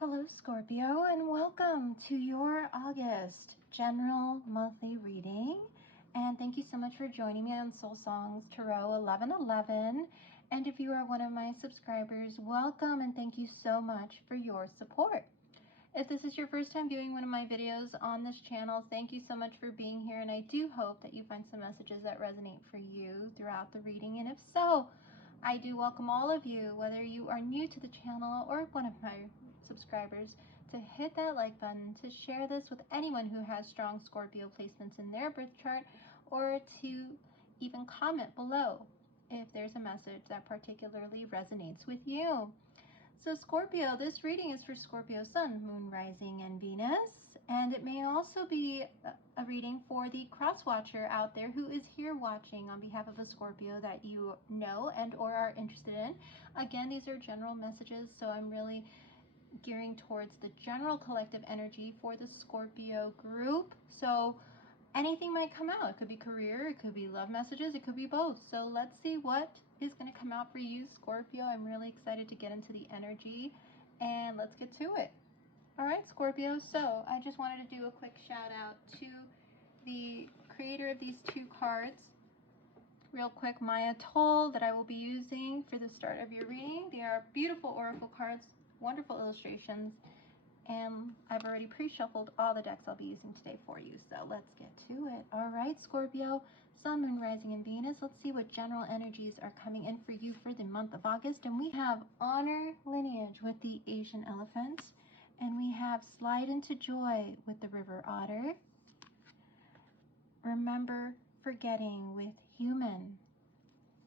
Hello Scorpio, and welcome to your August general monthly reading. And thank you so much for joining me on Soul Songs Tarot 1111. And if you are one of my subscribers, welcome and thank you so much for your support. If this is your first time viewing one of my videos on this channel, thank you so much for being here, and I do hope that you find some messages that resonate for you throughout the reading. And if so, I do welcome all of you, whether you are new to the channel or one of my subscribers, to hit that like button, to share this with anyone who has strong Scorpio placements in their birth chart, or to even comment below if there's a message that particularly resonates with you. So Scorpio, this reading is for Scorpio Sun, Moon, Rising, and Venus, and it may also be a reading for the cross-watcher out there who is here watching on behalf of a Scorpio that you know and or are interested in. Again, these are general messages, so I'm really gearing towards the general collective energy for the Scorpio group. So anything might come out. It could be career, it could be love messages, it could be both. So let's see what is going to come out for you, Scorpio. I'm really excited to get into the energy, and let's get to it. All right, Scorpio. So I just wanted to do a quick shout out to the creator of these two cards. Real quick, Maya Toll, that I will be using for the start of your reading. They are beautiful oracle cards, wonderful illustrations, and I've already pre-shuffled all the decks I'll be using today for you, so let's get to it. All right, Scorpio, Sun, Moon, Rising, and Venus. Let's see what general energies are coming in for you for the month of August. And we have Honor Lineage with the Asian Elephant, and we have Slide into Joy with the River Otter. Remember Forgetting with Human.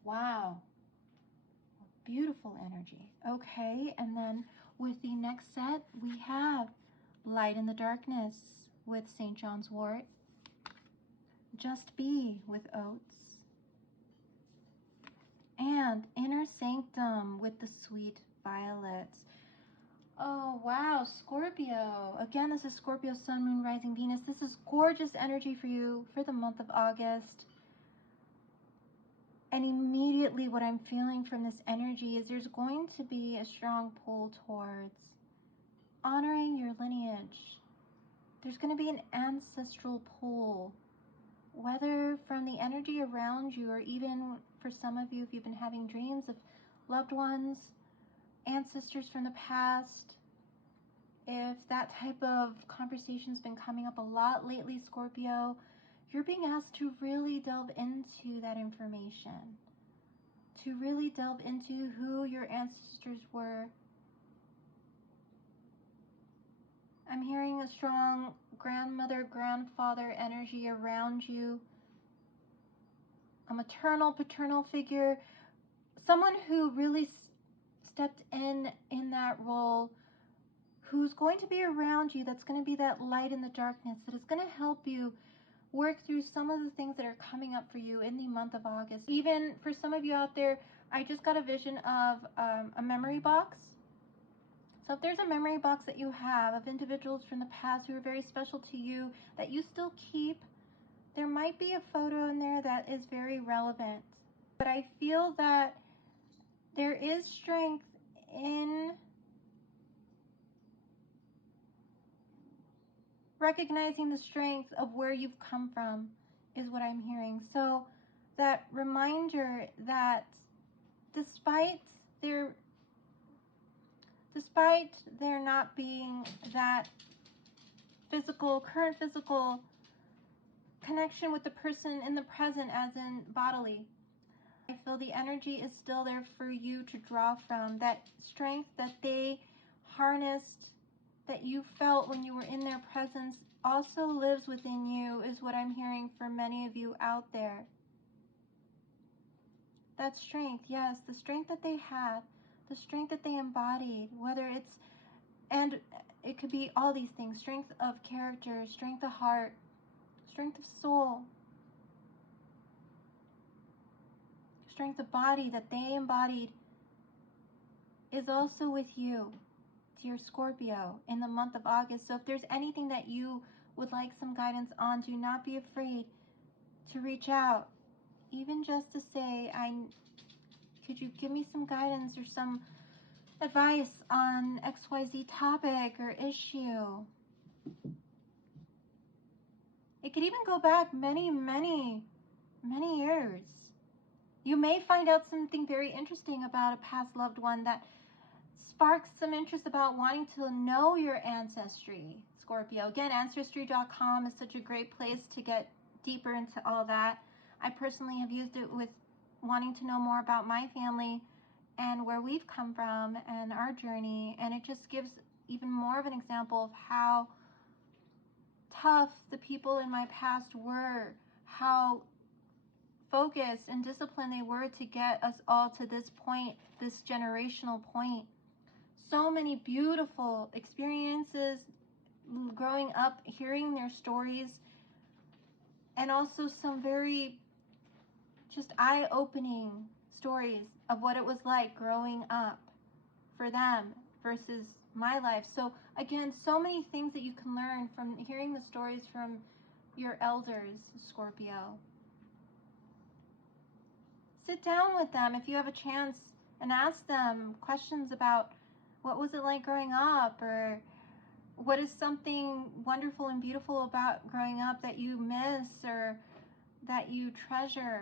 Wow. Beautiful energy. Okay, and then with the next set, we have Light in the Darkness with St. John's Wort, Just Be with Oates, and Inner Sanctum with the Sweet Violets. Oh, wow, Scorpio. Again, this is Scorpio, Sun, Moon, Rising, Venus. This is gorgeous energy for you for the month of August. And immediately what I'm feeling from this energy is there's going to be a strong pull towards honoring your lineage. There's going to be an ancestral pull, whether from the energy around you or even for some of you, if you've been having dreams of loved ones, ancestors from the past. If that type of conversation's been coming up a lot lately, Scorpio, you're being asked to really delve into that information, to really delve into who your ancestors were. I'm hearing a strong grandmother, grandfather energy around you, a maternal, paternal figure, someone who really stepped in that role, who's going to be around you, that's going to be that light in the darkness, that is going to help you work through some of the things that are coming up for you in the month of August. Even for some of you out there, I just got a vision of a memory box. So if there's a memory box that you have of individuals from the past who are very special to you that you still keep, there might be a photo in there that is very relevant. But I feel that there is strength in recognizing the strength of where you've come from, is what I'm hearing. So that reminder that despite there not being that current physical connection with the person in the present, as in bodily, I feel the energy is still there for you to draw from. That strength that they harnessed, that you felt when you were in their presence, also lives within you, is what I'm hearing for many of you out there. That strength, yes, the strength that they had, the strength that they embodied, whether it's, and it could be all these things, strength of character, strength of heart, strength of soul, strength of body that they embodied, is also with you, dear Scorpio, in the month of August. So if there's anything that you would like some guidance on, do not be afraid to reach out, even just to say, could you give me some guidance or some advice on XYZ topic or issue. It could even go back many, many, many years. You may find out something very interesting about a past loved one that sparks some interest about wanting to know your ancestry, Scorpio. Again, Ancestry.com is such a great place to get deeper into all that. I personally have used it with wanting to know more about my family and where we've come from and our journey, and it just gives even more of an example of how tough the people in my past were, how focused and disciplined they were to get us all to this point, this generational point. So many beautiful experiences growing up, hearing their stories, and also some very just eye-opening stories of what it was like growing up for them versus my life. So again, so many things that you can learn from hearing the stories from your elders, Scorpio. Sit down with them if you have a chance and ask them questions about what was it like growing up, or what is something wonderful and beautiful about growing up that you miss or that you treasure.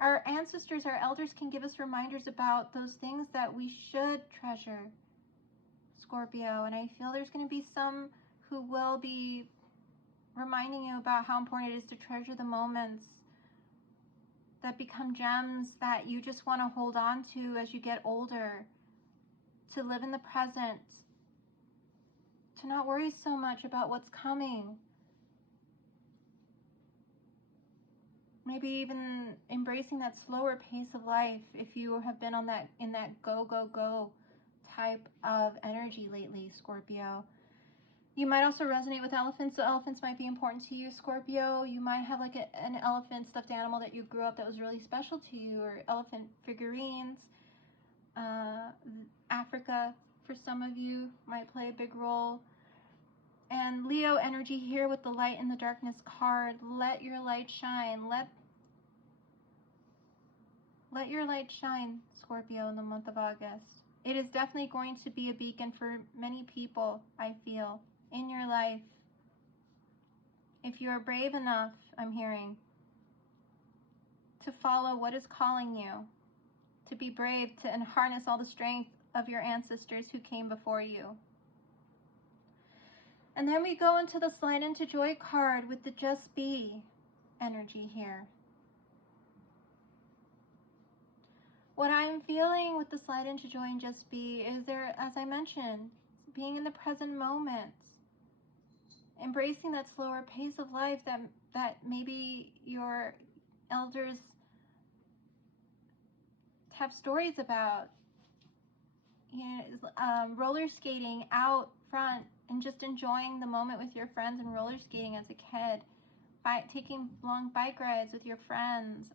Our ancestors, our elders can give us reminders about those things that we should treasure, Scorpio. And I feel there's going to be some who will be reminding you about how important it is to treasure the moments that become gems that you just want to hold on to as you get older, to live in the present, to not worry so much about what's coming. Maybe even embracing that slower pace of life if you have been on that in that go, go, go type of energy lately, Scorpio. You might also resonate with elephants, so elephants might be important to you, Scorpio. You might have like an elephant stuffed animal that you grew up that was really special to you, or elephant figurines. Africa, for some of you, might play a big role. And Leo energy here with the light and the darkness card. Let your light shine. Let your light shine, Scorpio, in the month of August. It is definitely going to be a beacon for many people, I feel, in your life. If you are brave enough, I'm hearing, to follow what is calling you, to be brave, and harness all the strength of your ancestors who came before you. And then we go into the Slide into Joy card with the Just Be energy here. What I'm feeling with the Slide into Joy and Just Be is there, as I mentioned, being in the present moment, embracing that slower pace of life that maybe your elders have stories about. You know, roller skating out front and just enjoying the moment with your friends and roller skating as a kid, taking long bike rides with your friends,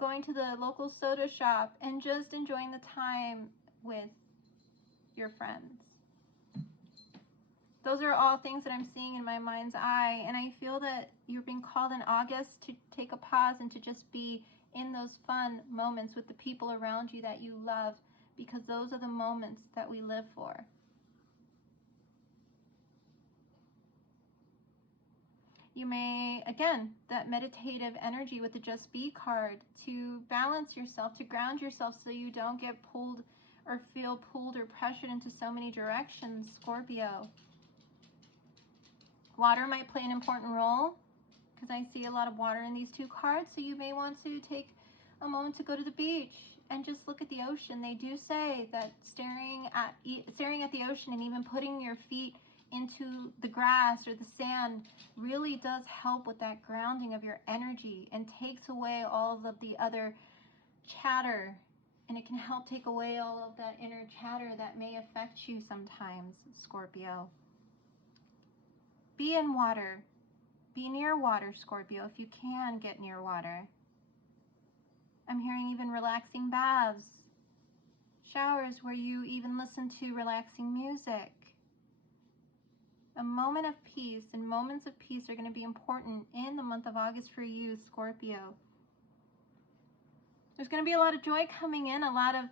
going to the local soda shop and just enjoying the time with your friends. Those are all things that I'm seeing in my mind's eye, and I feel that you're being called in August to take a pause and to just be in those fun moments with the people around you that you love, because those are the moments that we live for. You may, again, that meditative energy with the Just Be card, to balance yourself, to ground yourself so you don't get pulled or feel pulled or pressured into so many directions, Scorpio. Water might play an important role, because I see a lot of water in these two cards, so you may want to take a moment to go to the beach and just look at the ocean. They do say that staring at the ocean and even putting your feet into the grass or the sand really does help with that grounding of your energy and takes away all of the other chatter, and it can help take away all of that inner chatter that may affect you sometimes, Scorpio. Be in water. Be near water, Scorpio, if you can get near water. I'm hearing even relaxing baths, showers where you even listen to relaxing music. A moment of peace, and moments of peace are going to be important in the month of August for you, Scorpio. There's going to be a lot of joy coming in, a lot of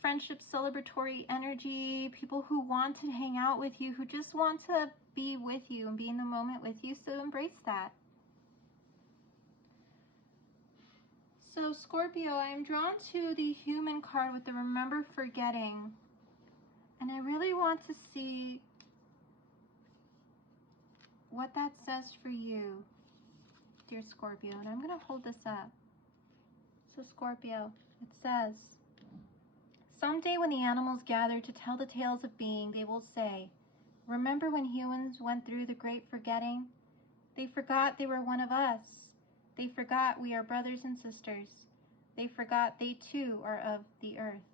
friendship, celebratory energy, people who want to hang out with you, who just want to be with you and be in the moment with you, so embrace that. So Scorpio, I am drawn to the human card with the remember forgetting, and I really want to see what that says for you, dear Scorpio, and I'm going to hold this up. So Scorpio, it says, someday when the animals gather to tell the tales of being, they will say, remember when humans went through the great forgetting? They forgot they were one of us. They forgot we are brothers and sisters. They forgot they too are of the earth.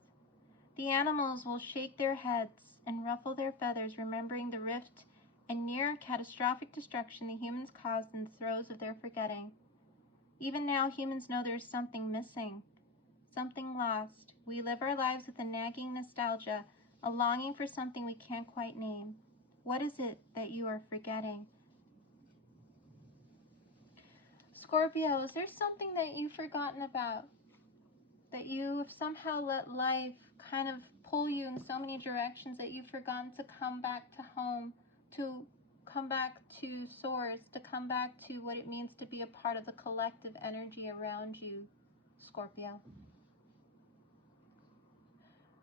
The animals will shake their heads and ruffle their feathers, remembering the rift and near catastrophic destruction the humans caused in the throes of their forgetting. Even now, humans know there's something missing, something lost. We live our lives with a nagging nostalgia, a longing for something we can't quite name. What is it that you are forgetting? Scorpio, is there something that you've forgotten about? That you have somehow let life kind of pull you in so many directions that you've forgotten to come back to home, to come back to source, to come back to what it means to be a part of the collective energy around you, Scorpio.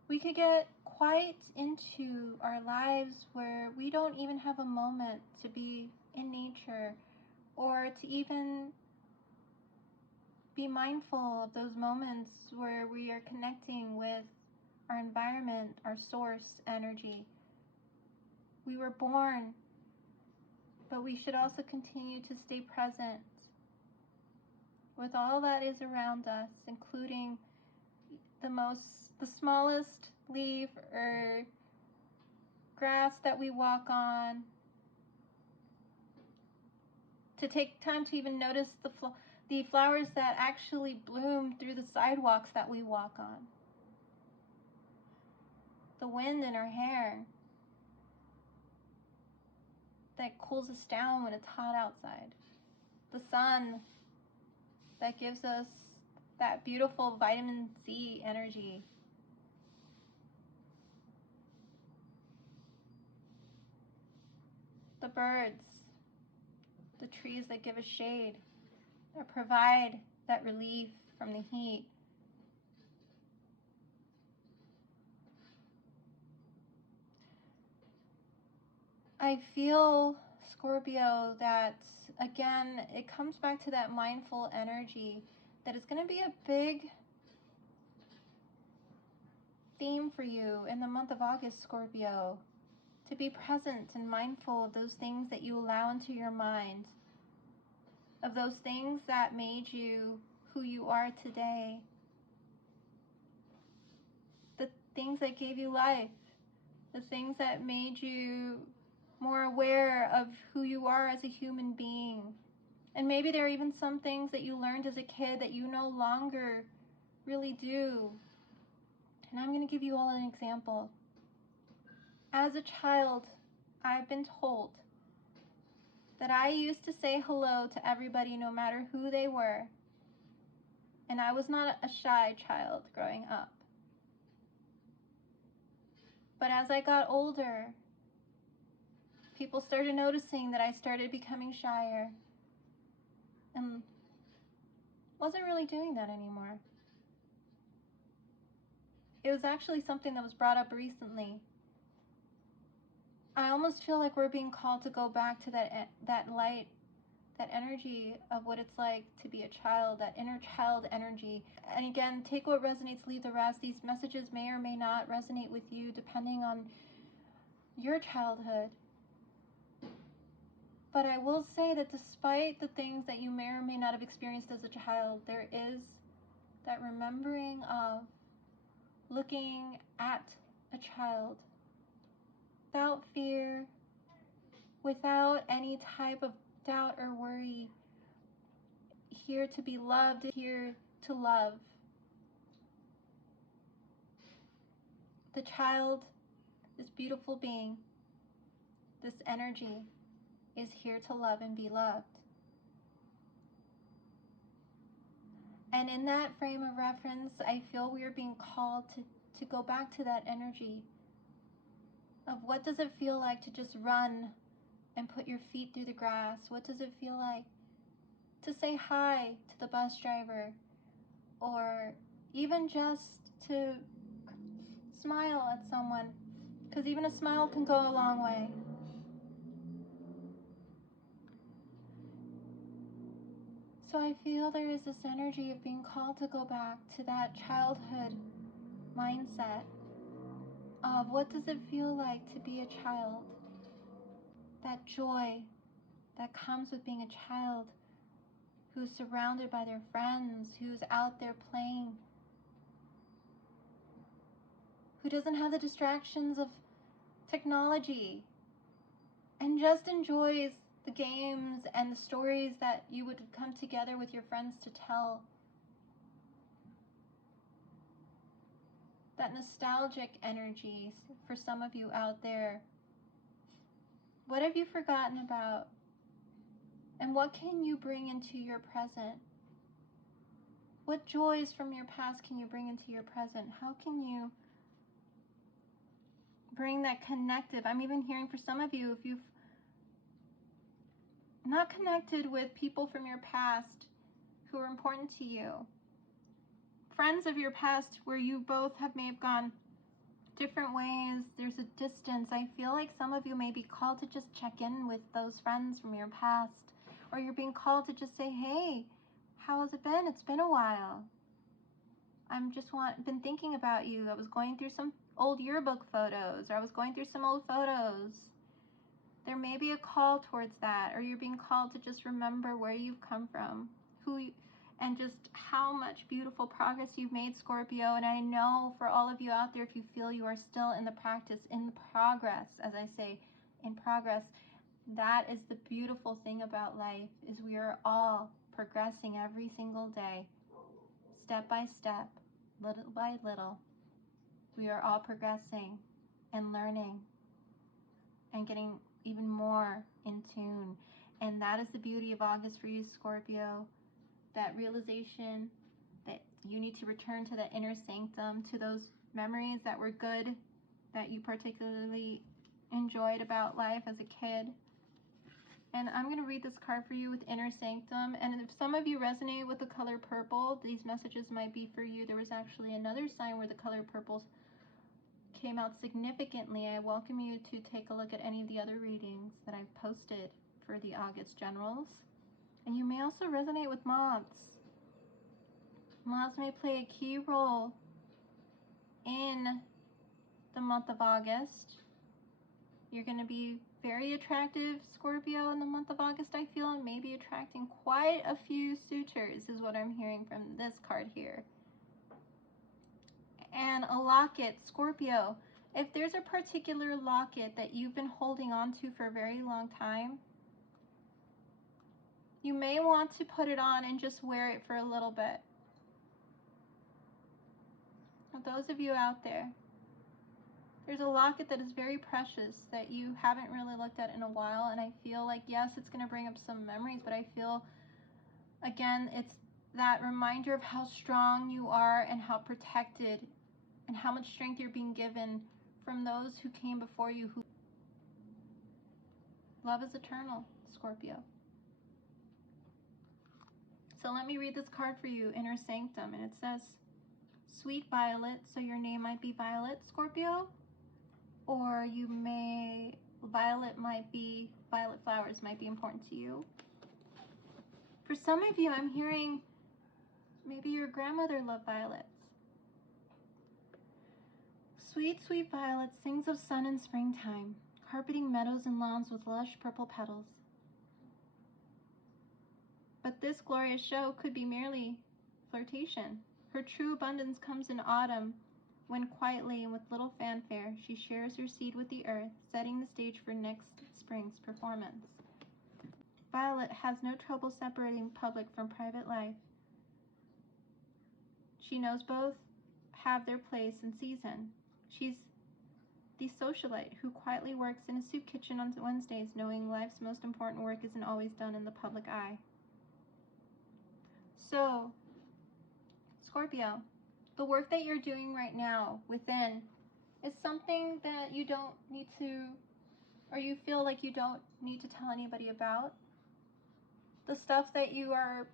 We could get quite into our lives where we don't even have a moment to be in nature or to even be mindful of those moments where we are connecting with our environment, our source energy. We were born, but we should also continue to stay present with all that is around us, including the smallest leaf or grass that we walk on, to take time to even notice the flowers that actually bloom through the sidewalks that we walk on, the wind in our hair that cools us down when it's hot outside, the sun that gives us that beautiful vitamin C energy, the birds, the trees that give us shade, that provide that relief from the heat. I feel, Scorpio, that again, it comes back to that mindful energy that is going to be a big theme for you in the month of August, Scorpio. To be present and mindful of those things that you allow into your mind, of those things that made you who you are today, the things that gave you life, the things that made you more aware of who you are as a human being. And maybe there are even some things that you learned as a kid that you no longer really do. And I'm going to give you all an example. As a child, I've been told that I used to say hello to everybody no matter who they were. And I was not a shy child growing up. But as I got older, people started noticing that I started becoming shyer and wasn't really doing that anymore. It was actually something that was brought up recently. I almost feel like we're being called to go back to that light, that energy of what it's like to be a child, that inner child energy. And again, take what resonates, leave the rest. These messages may or may not resonate with you depending on your childhood. But I will say that despite the things that you may or may not have experienced as a child, there is that remembering of looking at a child without fear, without any type of doubt or worry, here to be loved, here to love. The child, this beautiful being, this energy, is here to love and be loved. And in that frame of reference, I feel we are being called to go back to that energy of what does it feel like to just run and put your feet through the grass? What does it feel like to say hi to the bus driver, or even just to smile at someone? Because even a smile can go a long way. So I feel there is this energy of being called to go back to that childhood mindset of what does it feel like to be a child? That joy that comes with being a child who's surrounded by their friends, who's out there playing, who doesn't have the distractions of technology, and just enjoys the games and the stories that you would come together with your friends to tell. That nostalgic energy for some of you out there. What have you forgotten about? And what can you bring into your present? What joys from your past can you bring into your present? How can you bring that connective? I'm even hearing for some of you, if you've not connected with people from your past who are important to you, friends of your past where you both may have gone different ways, there's a distance. I feel like some of you may be called to just check in with those friends from your past, or you're being called to just say, hey, how has it been? It's been a while. I'm just been thinking about you. I was going through some old yearbook photos, or I was going through some old photos. There may be a call towards that, or you're being called to just remember where you've come from, and just how much beautiful progress you've made, Scorpio. And I know for all of you out there, if you feel you are still in the practice, in the progress, as I say, in progress, that is the beautiful thing about life, is we are all progressing every single day, step by step, little by little. We are all progressing and learning and getting even more in tune. And that is the beauty of August for you, Scorpio. That realization that you need to return to that inner sanctum, to those memories that were good, that you particularly enjoyed about life as a kid. And I'm going to read this card for you with Inner Sanctum. And if some of you resonate with the color purple, these messages might be for you. There was actually another sign where the color purple came out significantly. I welcome you to take a look at any of the other readings that I've posted for the August generals. And you may also resonate with moths. Moths may play a key role in the month of August. You're going to be very attractive, Scorpio, in the month of August, I feel, and maybe attracting quite a few suitors, is what I'm hearing from this card here. And a locket, Scorpio. If there's a particular locket that you've been holding on to for a very long time, you may want to put it on and just wear it for a little bit. For those of you out there, there's a locket that is very precious that you haven't really looked at in a while, and I feel like, yes, it's going to bring up some memories, but I feel, again, it's that reminder of how strong you are and how protected and how much strength you're being given from those who came before you. Who love is eternal, Scorpio. So let me read this card for you, Inner Sanctum, and it says, Sweet Violet, so your name might be Violet, Scorpio, or violet flowers might be important to you. For some of you, I'm hearing maybe your grandmother loved violets. Sweet, sweet violet sings of sun and springtime, carpeting meadows and lawns with lush purple petals. But this glorious show could be merely flirtation. Her true abundance comes in autumn, when quietly and with little fanfare she shares her seed with the earth, setting the stage for next spring's performance. Violet has no trouble separating public from private life. She knows both have their place and season. She's the socialite who quietly works in a soup kitchen on Wednesdays, knowing life's most important work isn't always done in the public eye. So, Scorpio, the work that you're doing right now within is something that you don't need to, or you feel like you don't need to tell anybody about. The stuff that you are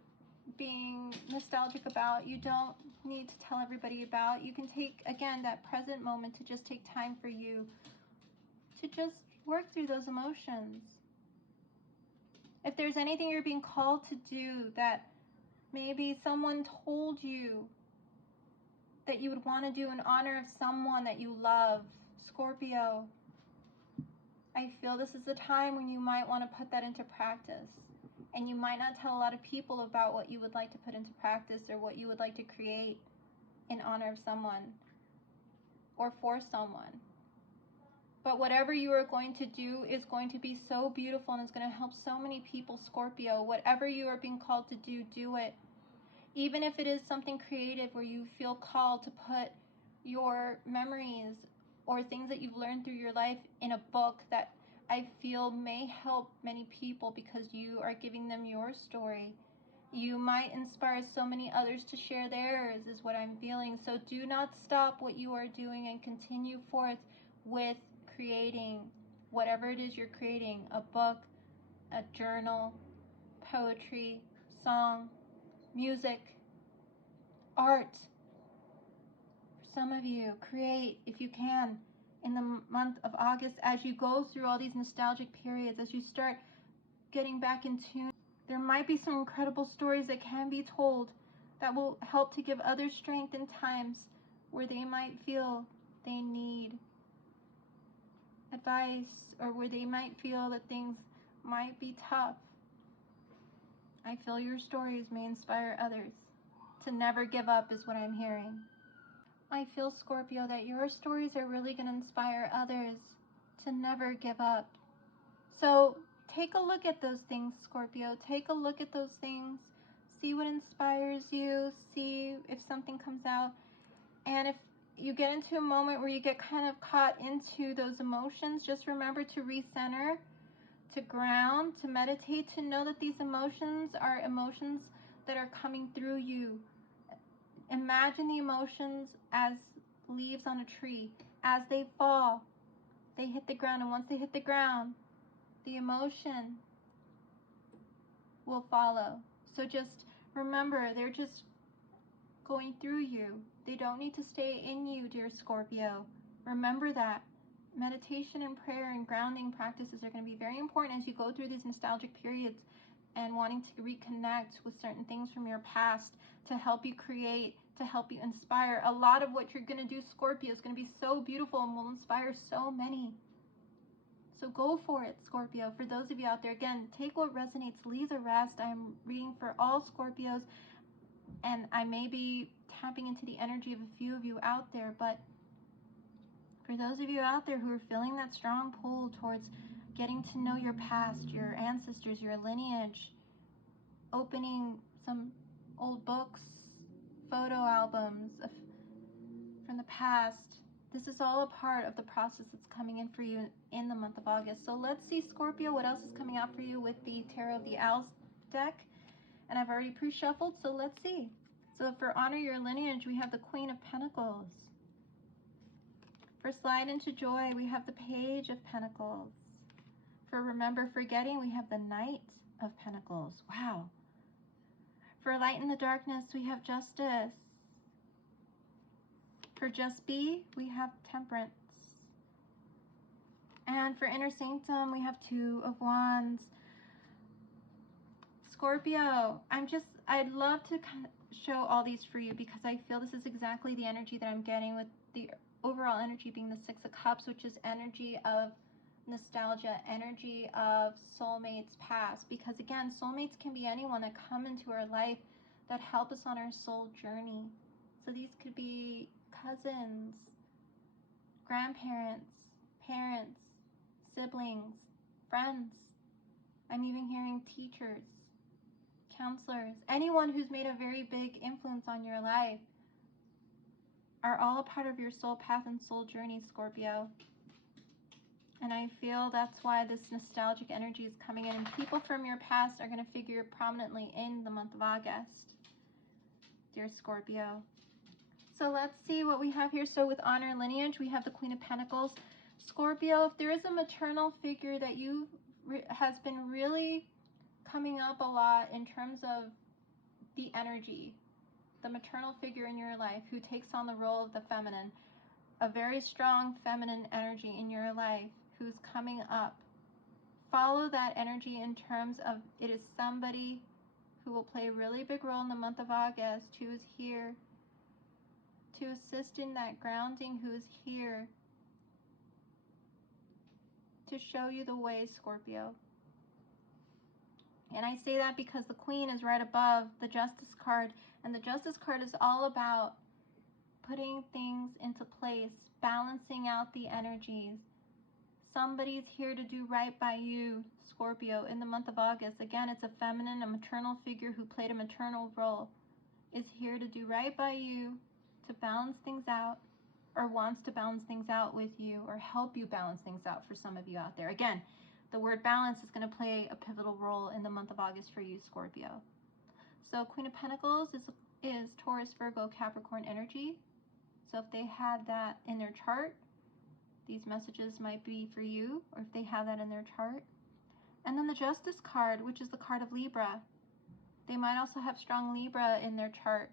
being nostalgic about, you don't need to tell everybody about. You can take, again, that present moment to just take time for you to just work through those emotions. If there's anything you're being called to do that maybe someone told you that you would want to do in honor of someone that you love, Scorpio, I feel this is the time when you might want to put that into practice. And you might not tell a lot of people about what you would like to put into practice or what you would like to create in honor of someone or for someone. But whatever you are going to do is going to be so beautiful and it's going to help so many people, Scorpio. Whatever you are being called to do, do it. Even if it is something creative where you feel called to put your memories or things that you've learned through your life in a book that I feel may help many people because you are giving them your story. You might inspire so many others to share theirs, is what I'm feeling. So do not stop what you are doing and continue forth with creating whatever it is you're creating, a book, a journal, poetry, song, music, art. For some of you, create if you can in the month of August as you go through all these nostalgic periods, as you start getting back in tune. There might be some incredible stories that can be told that will help to give others strength in times where they might feel they need advice or where they might feel that things might be tough. I feel your stories may inspire others to never give up, is what I'm hearing. I feel, Scorpio, that your stories are really going to inspire others to never give up. So take a look at those things, Scorpio. Take a look at those things. See what inspires you. See if something comes out. And if you get into a moment where you get kind of caught into those emotions, just remember to recenter, to ground, to meditate, to know that these emotions are emotions that are coming through you. Imagine the emotions as leaves on a tree. As they fall, they hit the ground, and once they hit the ground, the emotion will follow. So just remember, they're just going through you. They don't need to stay in you, dear Scorpio. Remember that. Meditation and prayer and grounding practices are going to be very important as you go through these nostalgic periods and wanting to reconnect with certain things from your past to help you create, to help you inspire. A lot of what you're going to do, Scorpio, is going to be so beautiful and will inspire so many. So go for it, Scorpio. For those of you out there, again, take what resonates, leave the rest. I'm reading for all Scorpios, and I may be tapping into the energy of a few of you out there, but for those of you out there who are feeling that strong pull towards getting to know your past, your ancestors, your lineage, opening some old books, photo albums from the past, this is all a part of the process that's coming in for you in the month of August. So let's see, Scorpio, what else is coming out for you with the Tarot of the Owls deck. And I've already pre-shuffled, so let's see. So for Honor Your Lineage, we have the Queen of Pentacles. For Slide Into Joy, we have the Page of Pentacles. For Remember Forgetting, we have the Knight of Pentacles. Wow. For Light in the Darkness, we have Justice. For Just Be, we have Temperance. And for Inner Sanctum, we have Two of Wands. Scorpio, I'd love to show all these for you because I feel this is exactly the energy that I'm getting, with the overall energy being the Six of Cups, which is energy of nostalgia, energy of soulmates past. Because again, soulmates can be anyone that come into our life that help us on our soul journey. So these could be cousins, grandparents, parents, siblings, friends. I'm even hearing teachers, counselors, anyone who's made a very big influence on your life are all a part of your soul path and soul journey, Scorpio. And I feel that's why this nostalgic energy is coming in. And people from your past are going to figure prominently in the month of August. dear Scorpio. So let's see what we have here. So with honor and lineage, we have the Queen of Pentacles. Scorpio, if there is a maternal figure that has been really coming up a lot in terms of the energy, the maternal figure in your life who takes on the role of the feminine, a very strong feminine energy in your life who's coming up, follow that energy in terms of it is somebody who will play a really big role in the month of August, who is here to assist in that grounding, who is here to show you the way, Scorpio. And I say that because the Queen is right above the Justice card, and the Justice card is all about putting things into place, balancing out the energies. Somebody's here to do right by you, Scorpio, in the month of August. Again, it's a feminine, a maternal figure who played a maternal role, is here to do right by you, to balance things out, or wants to balance things out with you, or help you balance things out for some of you out there. Again, the word balance is going to play a pivotal role in the month of August for you, Scorpio. So Queen of Pentacles is Taurus, Virgo, Capricorn energy. So if they had that in their chart, these messages might be for you, or if they have that in their chart. And then the Justice card, which is the card of Libra. They might also have strong Libra in their chart.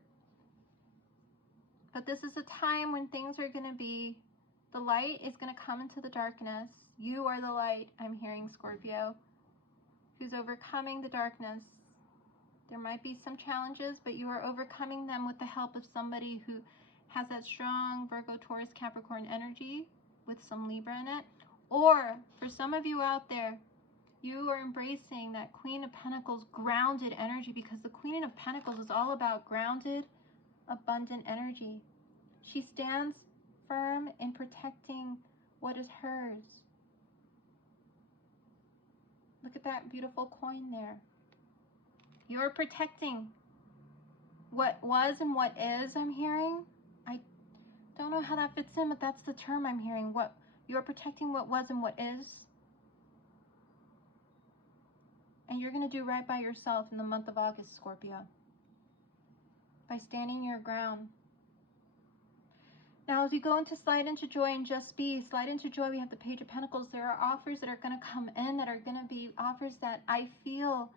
But this is a time when things are going to be, the light is going to come into the darkness. You are the light, I'm hearing, Scorpio, who's overcoming the darkness. There might be some challenges, but you are overcoming them with the help of somebody who has that strong Virgo, Taurus, Capricorn energy with some Libra in it. Or for some of you out there, you are embracing that Queen of Pentacles grounded energy, because the Queen of Pentacles is all about grounded, abundant energy. She stands firm in protecting what is hers. Look at that beautiful coin there. You're protecting what was and what is, I'm hearing. I don't know how that fits in, but that's the term I'm hearing. What you're protecting what was and what is. And you're going to do right by yourself in the month of August, Scorpio, by standing your ground. Now, as we go into Slide into Joy and Just Be, Slide into Joy, we have the Page of Pentacles. There are offers that are going to come in that are going to be offers that I feel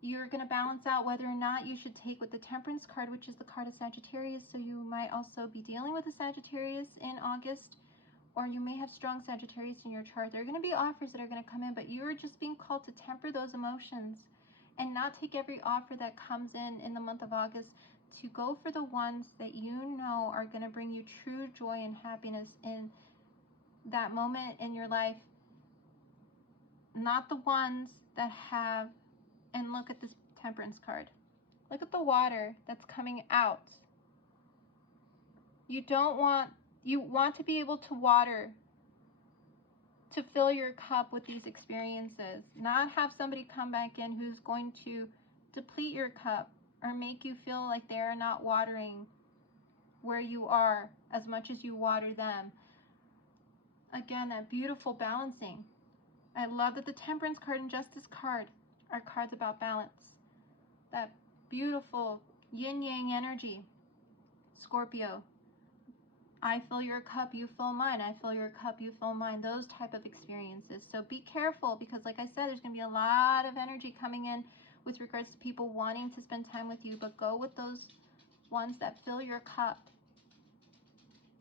you're going to balance out whether or not you should take with the Temperance card, which is the card of Sagittarius. So you might also be dealing with a Sagittarius in August, or you may have strong Sagittarius in your chart. There are going to be offers that are going to come in, but you're just being called to temper those emotions and not take every offer that comes in the month of August, to go for the ones that you know are going to bring you true joy and happiness in that moment in your life, not the ones that have, and look at this Temperance card. Look at the water that's coming out. You want to be able to water, to fill your cup with these experiences, not have somebody come back in who's going to deplete your cup or make you feel like they're not watering where you are as much as you water them. Again, that beautiful balancing. I love that the Temperance card and Justice card are cards about balance. That beautiful yin-yang energy. Scorpio, I fill your cup, you fill mine. I fill your cup, you fill mine. Those type of experiences. So be careful, because like I said, there's going to be a lot of energy coming in with regards to people wanting to spend time with you, but go with those ones that fill your cup.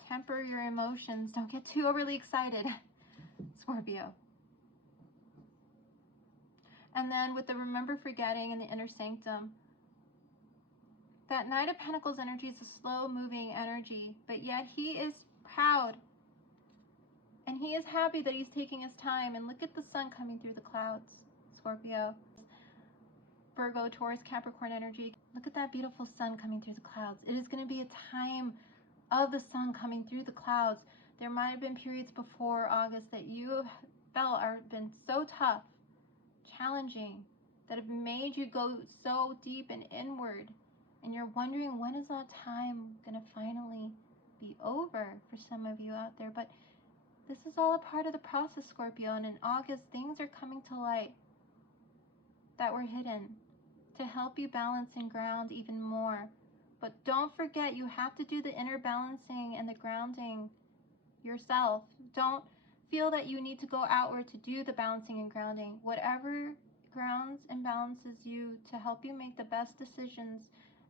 Temper your emotions. Don't get too overly excited, Scorpio. And then with the Remember Forgetting and the Inner Sanctum, that Knight of Pentacles energy is a slow-moving energy, but yet he is proud. And he is happy that he's taking his time. And look at the sun coming through the clouds, Scorpio. Virgo, Taurus, Capricorn energy. Look at that beautiful sun coming through the clouds. It is going to be a time of the sun coming through the clouds. There might have been periods before August that you felt have been so tough, challenging, that have made you go so deep and inward. And you're wondering, when is that time going to finally be over for some of you out there? But this is all a part of the process, Scorpio. And in August, things are coming to light that were hidden to help you balance and ground even more. But don't forget, you have to do the inner balancing and the grounding yourself. Don't feel that you need to go outward to do the balancing and grounding. Whatever grounds and balances you to help you make the best decisions,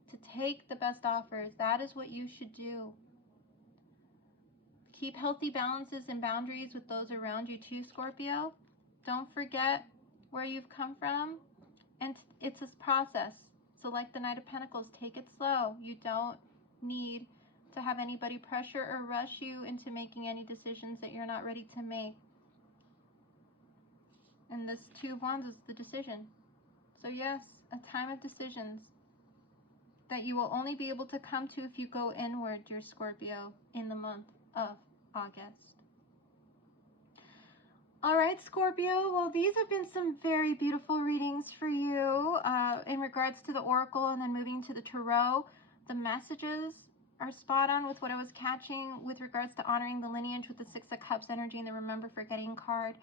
to take the best offers, that is what you should do. Keep healthy balances and boundaries with those around you too, Scorpio. Don't forget where you've come from, and it's a process. So like the Knight of Pentacles, take it slow. You don't need to have anybody pressure or rush you into making any decisions that you're not ready to make. And this Two of Wands is the decision. So yes, a time of decisions that you will only be able to come to if you go inward, dear Scorpio, in the month of August. All right, Scorpio, well, these have been some very beautiful readings for you in regards to the Oracle, and then moving to the Tarot. The messages are spot on with what I was catching with regards to honoring the lineage with the Six of Cups energy and the Remember Forgetting card.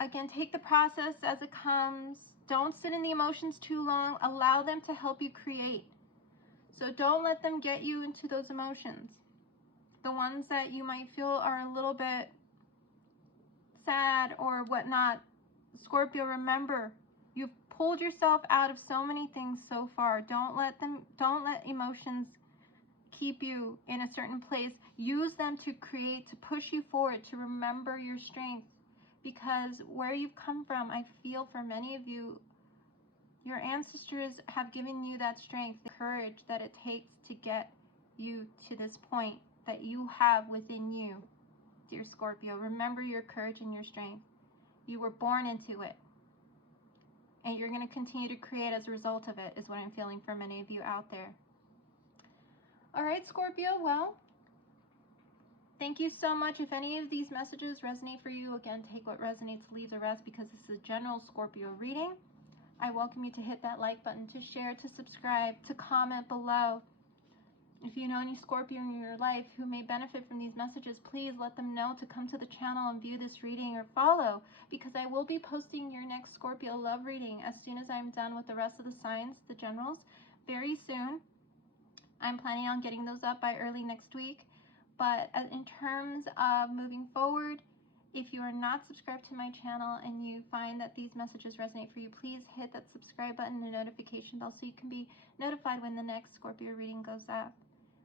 Again, take the process as it comes. Don't sit in the emotions too long. Allow them to help you create. So don't let them get you into those emotions. The ones that you might feel are a little bit sad or whatnot. Scorpio, remember, you've pulled yourself out of so many things so far. Don't let emotions keep you in a certain place. Use them to create, to push you forward, to remember your strength. Because where you've come from, I feel for many of you, your ancestors have given you that strength, the courage that it takes to get you to this point that you have within you, dear Scorpio. Remember your courage and your strength. You were born into it. And you're going to continue to create as a result of it, is what I'm feeling for many of you out there. All right, Scorpio, well, thank you so much. If any of these messages resonate for you, again, take what resonates, leave the rest, because this is a general Scorpio reading. I welcome you to hit that like button, to share, to subscribe, to comment below. If you know any Scorpio in your life who may benefit from these messages, please let them know to come to the channel and view this reading or follow, because I will be posting your next Scorpio love reading as soon as I'm done with the rest of the signs, the generals, very soon. I'm planning on getting those up by early next week. But in terms of moving forward, if you are not subscribed to my channel and you find that these messages resonate for you, please hit that subscribe button and notification bell so you can be notified when the next Scorpio reading goes up.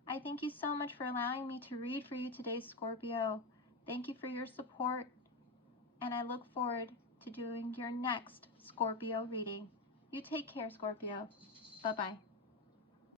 I thank you so much for allowing me to read for you today, Scorpio. Thank you for your support, and I look forward to doing your next Scorpio reading. You take care, Scorpio. Bye-bye.